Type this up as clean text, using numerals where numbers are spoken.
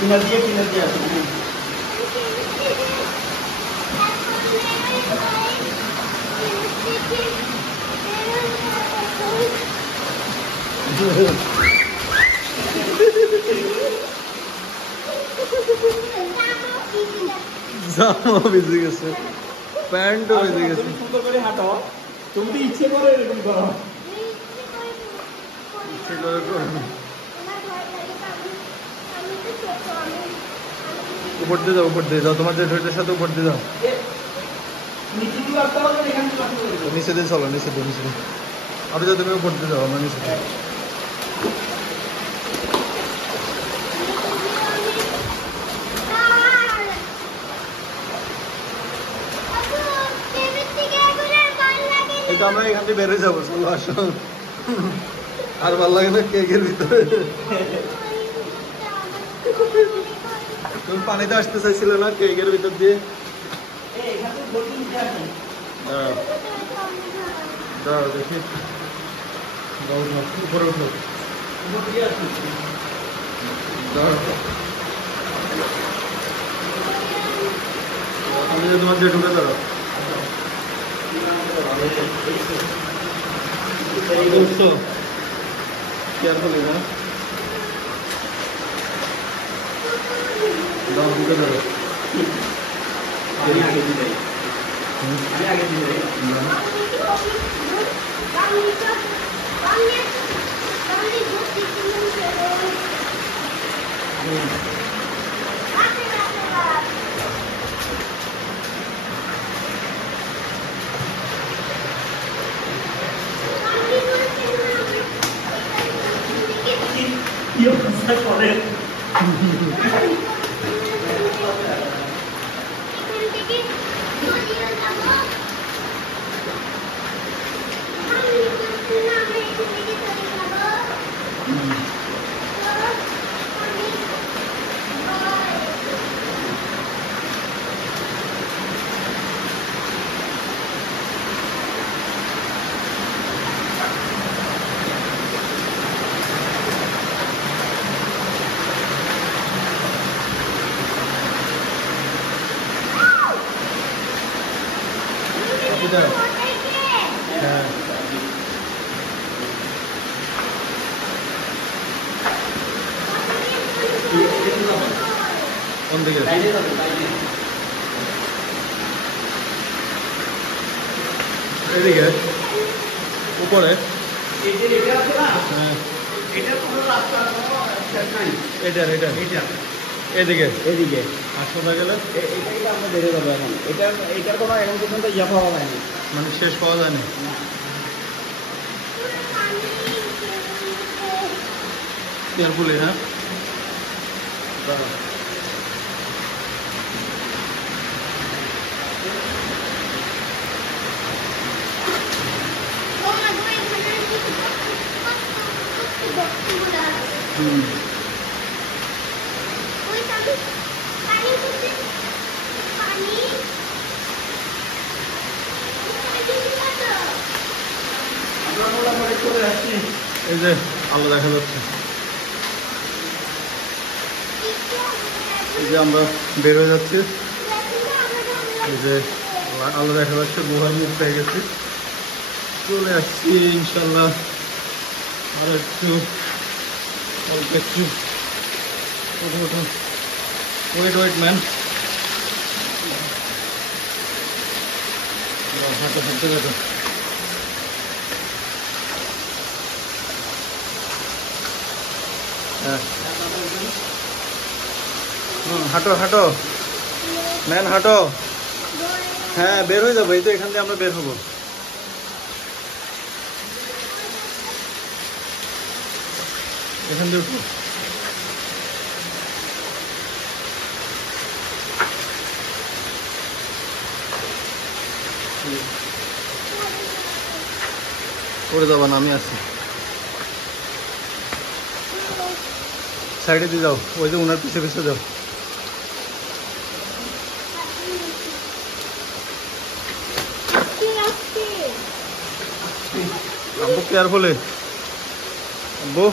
किनार दिया জামা ভিজে গেছে, প্যান্টও ভিজে গেছে। সুন্দর করে হাঁটো, তুমি তো ইচ্ছে করে এরকম করো। ইচ্ছে করে করো না। উপর দিয়ে যাও, উপর দিয়ে যাও, তোমার যে ঢেউটার সাথে উপর দিয়ে যাও। নিচে দিয়ে আসতে হবে, এখানে দিয়ে আসতে হবে। নিচে দিয়ে চলো, নিচে দিয়ে, নিচে দিয়ে। আপনি তো তুমি উপর দিয়ে যাও, আমরা নিচে দিয়ে। আমরা এখান থেকে বেরিয়ে যাবো, চলো আসো। আর ভালো লাগে না কেকের ভিতরে। তুমি পানিতে আসতে চাইছিলে না কেকের ভিতর দিয়ে? দাও দেখি, উপরে উঠো, আমি যে তোমার দিয়ে ঢুকে দাঁড়াও। উঠছো কেয়ারফুলি না, দাও ঢুকে দাঁড়াও। আমি আগে দিয়ে হ্যাঁ, কোন দিকে? এদিকে উপরে। এটার এদিকে এদিকে হাসপাতালে গেলে এটাই তো আমরা বেড়ে যাবো এখন। এটার কোনো এখন পর্যন্ত ইয়া পাওয়া যায়নি, মানে শেষ পাওয়া যায়নি। কেয়ারফুলি, হ্যাঁ। এই যে আলো দেখা যাচ্ছে, এই যে আমরা বের হয়ে যাচ্ছি, এই যে আলো দেখা যাচ্ছে, গুহার মুখ পেয়ে গেছি, চলে আসছি ইনশাল্লাহ। আর একটু অল্প একটু ওয়েট ম্যান, হাঁটো হাঁটতে যেত। হ্যাঁ, হাঁটো হাঁটো ম্যান, হাঁটো। হ্যাঁ, বের হয়ে যাবো, এই তো এখান থেকে আমরা বের হবো। এখান দিয়ে উঠবো। করে যাবা না, আমি আছি। সাইডে দিয়ে যাও, ওই যে ওনার পিছে পিছে যাও। আব্বু কেয়ারফুলি আব্বু